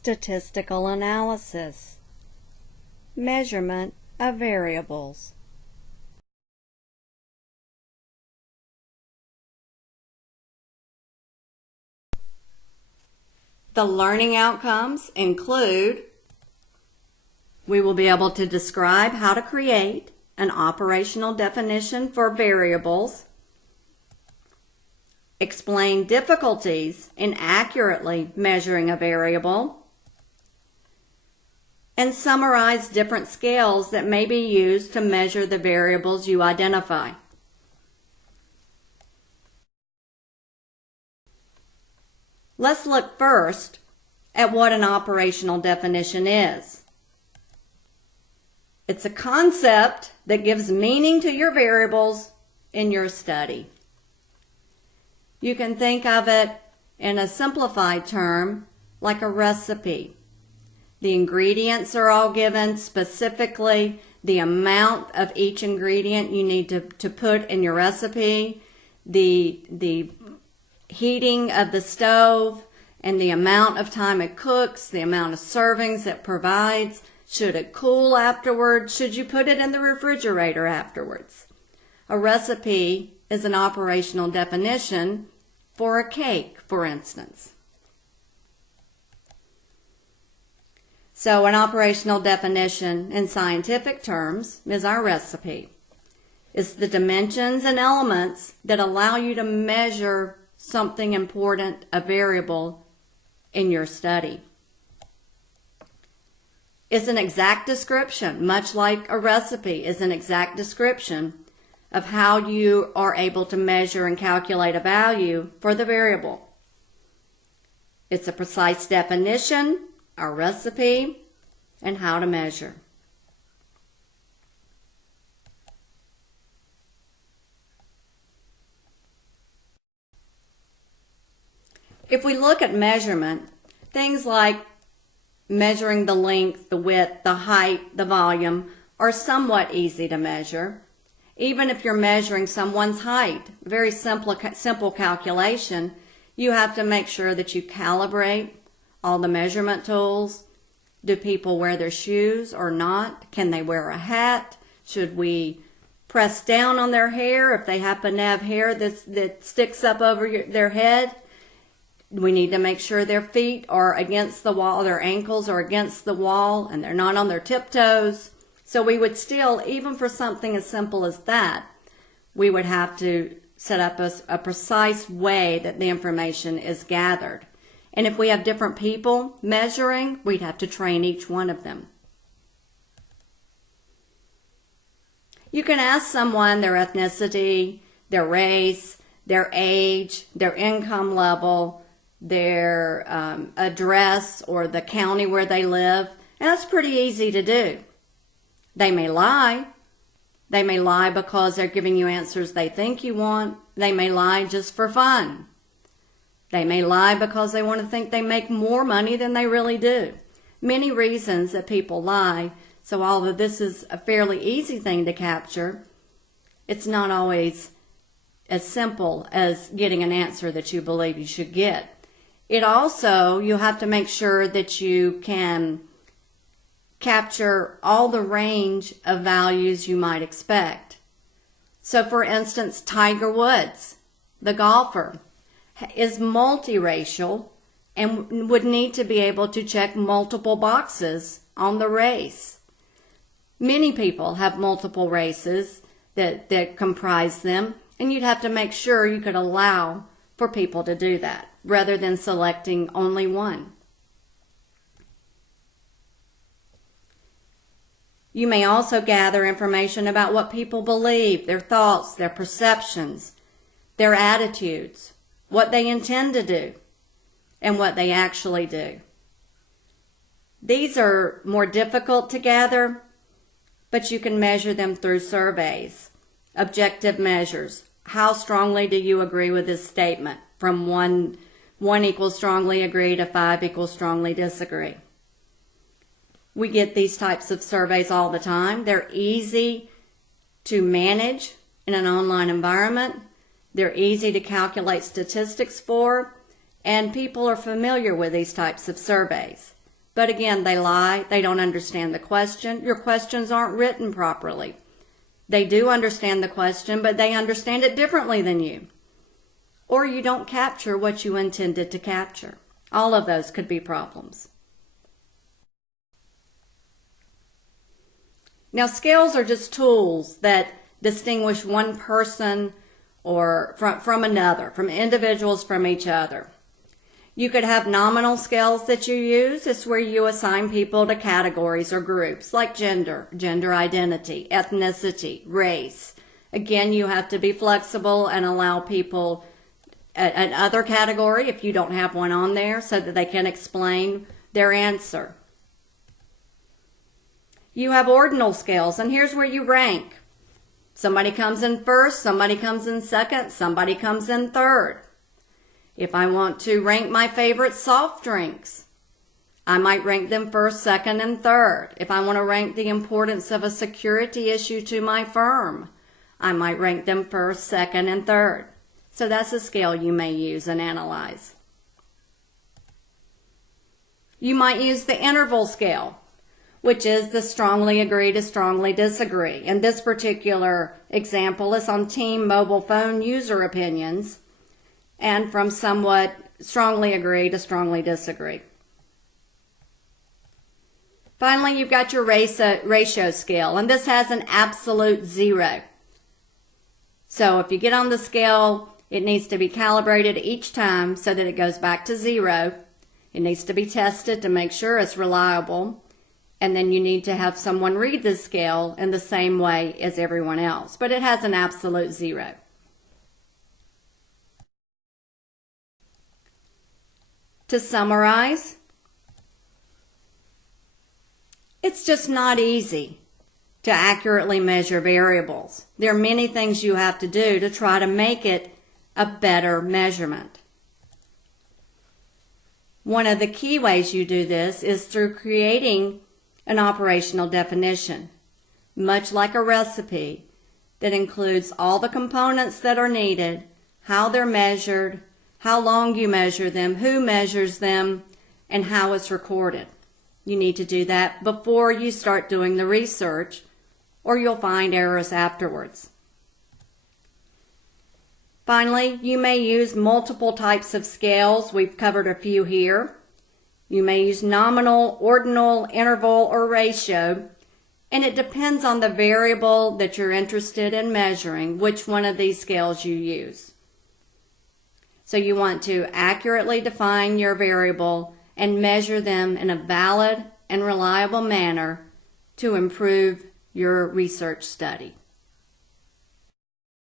Statistical analysis. Measurement of variables. The learning outcomes include: we will be able to describe how to create an operational definition for variables, explain difficulties in accurately measuring a variable, and summarize different scales that may be used to measure the variables you identify. Let's look first at what an operational definition is. It's a concept that gives meaning to your variables in your study. You can think of it in a simplified term like a recipe. The ingredients are all given, specifically the amount of each ingredient you need to put in your recipe, the heating of the stove, and the amount of time it cooks, the amount of servings it provides. Should it cool afterwards? Should you put it in the refrigerator afterwards? A recipe is an operational definition for a cake, for instance. So an operational definition in scientific terms is our recipe. It's the dimensions and elements that allow you to measure something important, a variable, in your study. It's an exact description, much like a recipe is an exact description of how you are able to measure and calculate a value for the variable. It's a precise definition, our recipe, and how to measure. If we look at measurement, things like measuring the length, the width, the height, the volume are somewhat easy to measure. Even if you're measuring someone's height, very simple calculation, you have to make sure that you calibrate all the measurement tools. Do people wear their shoes or not? Can they wear a hat? Should we press down on their hair if they happen to have hair that sticks up over their head? We need to make sure their feet are against the wall, their ankles are against the wall, and they're not on their tiptoes. So we would still, even for something as simple as that, we would have to set up a precise way that the information is gathered. And if we have different people measuring, we'd have to train each one of them. You can ask someone their ethnicity, their race, their age, their income level, their address or the county where they live, and that's pretty easy to do. They may lie. They may lie because they're giving you answers they think you want. They may lie just for fun. They may lie because they want to think they make more money than they really do. Many reasons that people lie. So although this is a fairly easy thing to capture, it's not always as simple as getting an answer that you believe you should get. It also, you have to make sure that you can capture all the range of values you might expect. So for instance, Tiger Woods, the golfer, is multiracial and would need to be able to check multiple boxes on the race. Many people have multiple races that comprise them, and you'd have to make sure you could allow for people to do that, rather than selecting only one. You may also gather information about what people believe, their thoughts, their perceptions, their attitudes, what they intend to do, and what they actually do. These are more difficult to gather, but you can measure them through surveys, objective measures. How strongly do you agree with this statement? From one equals strongly agree to 5 equals strongly disagree. We get these types of surveys all the time. They're easy to manage in an online environment. They're easy to calculate statistics for, and people are familiar with these types of surveys. But again, they lie. They don't understand the question. Your questions aren't written properly. They do understand the question, but they understand it differently than you. Or you don't capture what you intended to capture. All of those could be problems. Now, scales are just tools that distinguish one person or from another, from individuals from each other. You could have nominal scales that you use. It's where you assign people to categories or groups like gender, gender identity, ethnicity, race. Again, you have to be flexible and allow people another category if you don't have one on there so that they can explain their answer. You have ordinal scales, and here's where you rank. Somebody comes in first, somebody comes in second, somebody comes in third. If I want to rank my favorite soft drinks, I might rank them first, second, and third. If I want to rank the importance of a security issue to my firm, I might rank them first, second, and third. So that's a scale you may use and analyze. You might use the interval scale, which is the strongly agree to strongly disagree. And this particular example is on team mobile phone user opinions and from somewhat strongly agree to strongly disagree. Finally, you've got your ratio scale, and this has an absolute 0. So if you get on the scale, it needs to be calibrated each time so that it goes back to 0. It needs to be tested to make sure it's reliable. And then you need to have someone read the scale in the same way as everyone else. But it has an absolute 0. To summarize, it's just not easy to accurately measure variables. There are many things you have to do to try to make it a better measurement. One of the key ways you do this is through creating an operational definition, much like a recipe that includes all the components that are needed, how they're measured, how long you measure them, who measures them, and how it's recorded. You need to do that before you start doing the research, or you'll find errors afterwards. Finally, you may use multiple types of scales. We've covered a few here. You may use nominal, ordinal, interval, or ratio, and it depends on the variable that you're interested in measuring, which one of these scales you use. So you want to accurately define your variable and measure them in a valid and reliable manner to improve your research study.